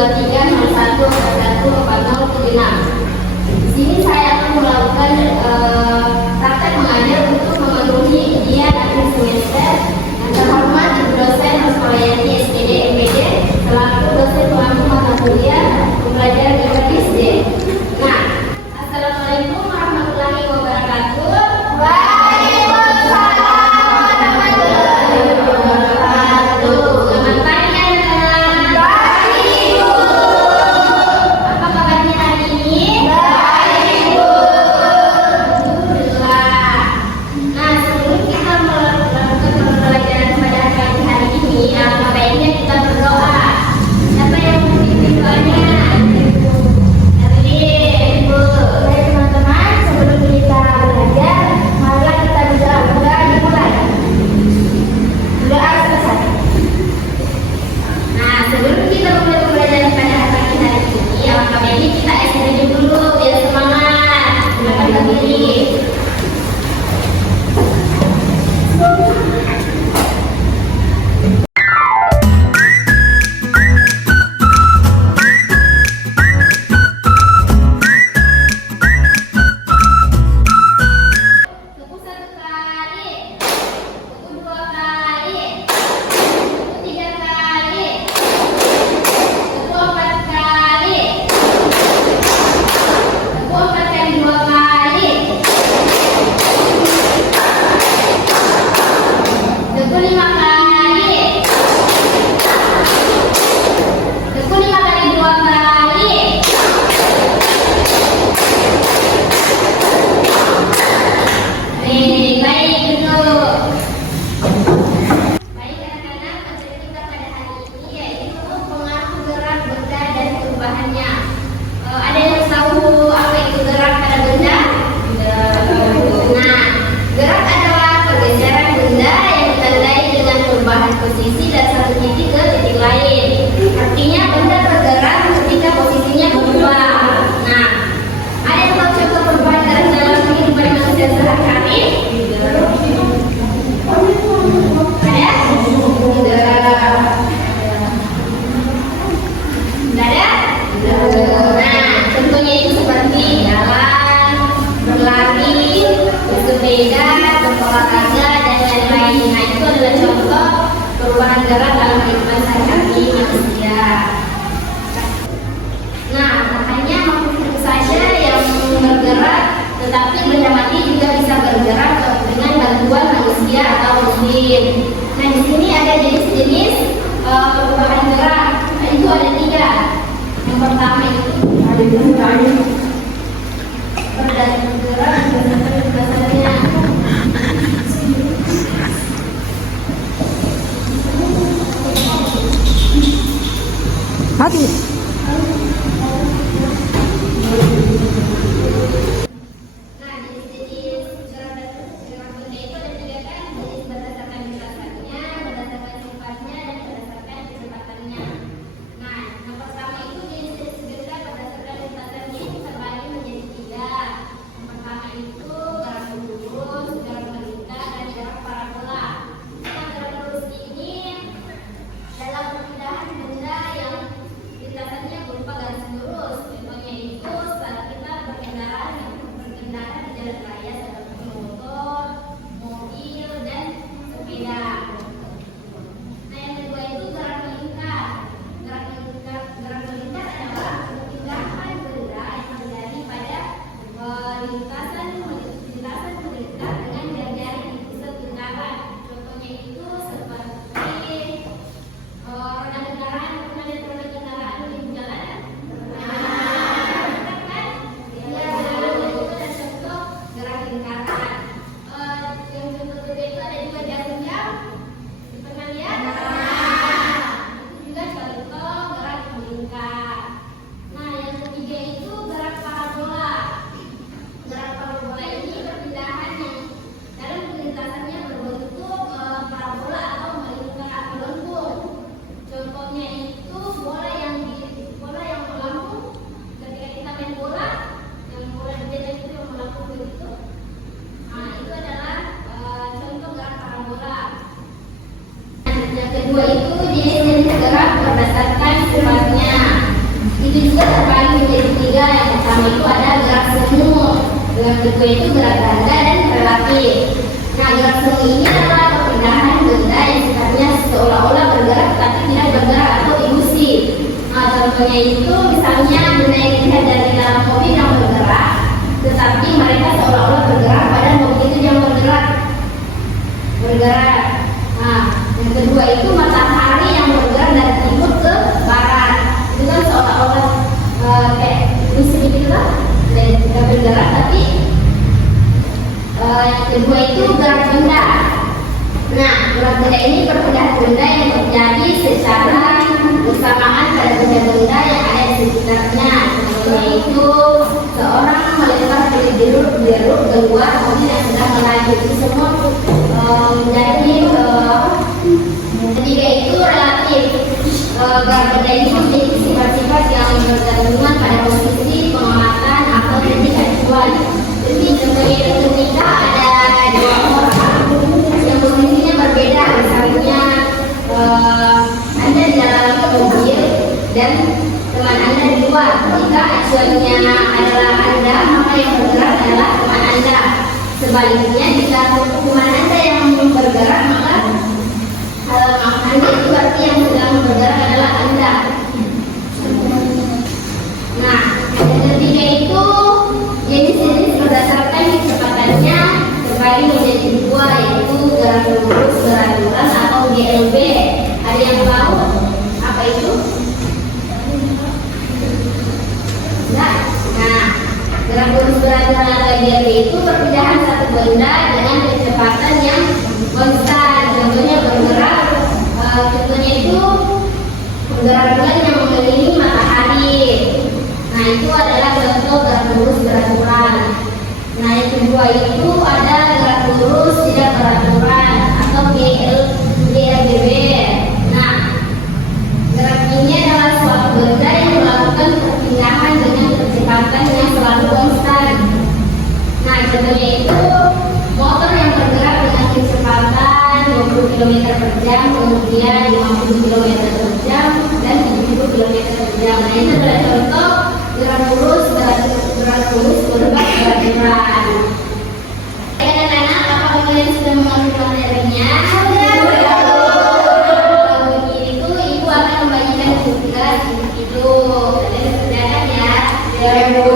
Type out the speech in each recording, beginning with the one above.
2301414076. Di sini saya akan melakukan praktek mengajar untuk memenuhi ujian akhir semester. Yang terhormat Ibu dosen Rosmalayani SPD MPD selaku dosen pengampu mata kuliah pembelajaran IPA SD. Nah, assalamualaikum warahmatullahi wabarakatuh. Waalaikumsalam warahmatullahi wabarakatuh. Selamat pagi anak-anak. Pagi Bu. Apa kabarnya hari ini? Baik Bu. Alhamdulillah. Nah, sebelum kita melakukan pembelajaran pada pagi hari ini, alangkah baiknya kita berdoa. Siapa yang memimpin doanya? Baik teman-teman, sebelum kita belajar, marilah kita berdoa. Doa dimulai. Doa selesai. Nah, sebelum kita mulai pembelajaran pada pagi hari ini, alangkah baiknya kita istirahat dulu biar semangat. Silakan berdiri. Tepuk satu kali, tepuk dua kali, tepuk tiga kali, tepuk empat kali, tepuk empat kali dua kali, tepuk lima kali, tepuk lima kali dua kali. Baik, betul. Baik anak-anak, materi kita pada hari ini yaitu pengaruh gerak benda dan perubahannya. Ada yang tahu apa itu gerak pada benda? Nah, gerak adalah pergeseran benda yang ditandai dengan perubahan posisi dari satu titik ke titik lain. Artinya benda bergerak ketika posisinya berubah. Nah, ada yang tahu contoh perubahan gerak dalam kehidupan manusia sehari-hari? Ada? Tidak ada? Nah, contohnya itu seperti jalan, berlari, bersepeda, berolahraga, dan lain-lain. Nah, itu adalah contoh perubahan gerak dalam kehidupan sehari-hari manusia. Nah, tak hanya makhluk hidup saja yang bergerak, tetapi benda mati juga bisa bergerak dengan bantuan manusia atau mesin. Nah, di sini ada jenis-jenis perubahan gerak. Nah, itu ada tiga. Yang pertama itu berdasarkan gerak berdasarkan dasarnya. Mati. Nah, jenis-jenis gerak benda itu ada tiga kan, jenis berdasarkan dasarnya, berdasarkan sifatnya, dan berdasarkan kecepatannya. Nah, yang pertama itu jenis-jenis benda berdasarkan lintasannya itu terbagi menjadi tiga. Yang pertama itu gerak lurus, gerak melingkar, dan gerak parabola. Nah, gerak lurus ini dalam pemindahan benda yang lintasannya berupa garis lurus. Contohnya itu saat kita berkendara Contohnya itu misalnya benda yang dilihat dari dalam mobil yang bergerak, tetapi mereka seolah-olah bergerak padahal mobil itu yang bergerak. Nah, yang kedua itu matahari yang bergerak dari timur ke barat. Itu kan seolah-olah kayak bisa gitu lah, dan tidak bergerak, tapi yang kedua itu gerak benda. Nah, gerak benda ini perpindahan benda yang terjadi secara bersamaan pada benda-benda yang ada di sekitarnya. Contohnya itu seorang melempar jeruk keluar mobil yang sedang melaju. Itu semua menjadi ketiga itu relatif. Gerak benda ini memiliki sifat-sifat yang bergantungan pada posisi pengamatan atau teknik acuan. Jadi contohnya itu ketika ada dua orang yang posisinya berbeda, misalnya Anda di dalam mobil dan teman Anda di luar. Jika acuannya adalah Anda, maka yang bergerak adalah teman Anda. Sebaliknya, jika teman Anda yang bergerak, maka Anda itu berarti yang sedang bergerak adalah Anda. Nah, yang ketiga itu jenis-jenis berdasarkan kecepatannya terbagi menjadi dua, yaitu gerak lurus, gerak lurus atau GLB. Ada yang tahu apa itu? Nah, gerak lurus, gerak lurus atau GLB itu perpindahan satu benda dengan kecepatan yang konstan. Contohnya bergerak, contohnya itu bergerak yang mengelilingi matahari. Nah, itu adalah contoh gerak lurus, gerak lurus. Nah, yang kedua itu ada gerak lurus tidak beraturan atau GLBB. Nah, gerak ini adalah suatu benda yang melakukan perpindahan dengan kecepatan yang selalu konstan. Nah, contohnya itu motor yang bergerak dengan kecepatan 20 km per jam, kemudian 50 km per jam, dan 70 km per jam. Nah, itu adalah contoh gerak lurus, gerak lurus, gerak lurus. Anak-anak, apakah kalian sudah mengerti materinya? Itu ibu akan membagikan tugas itu. Kalian sudah kan ya? Ya, Bu.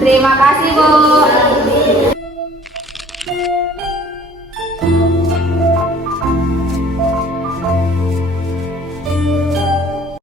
Terima kasih, Bu. Thank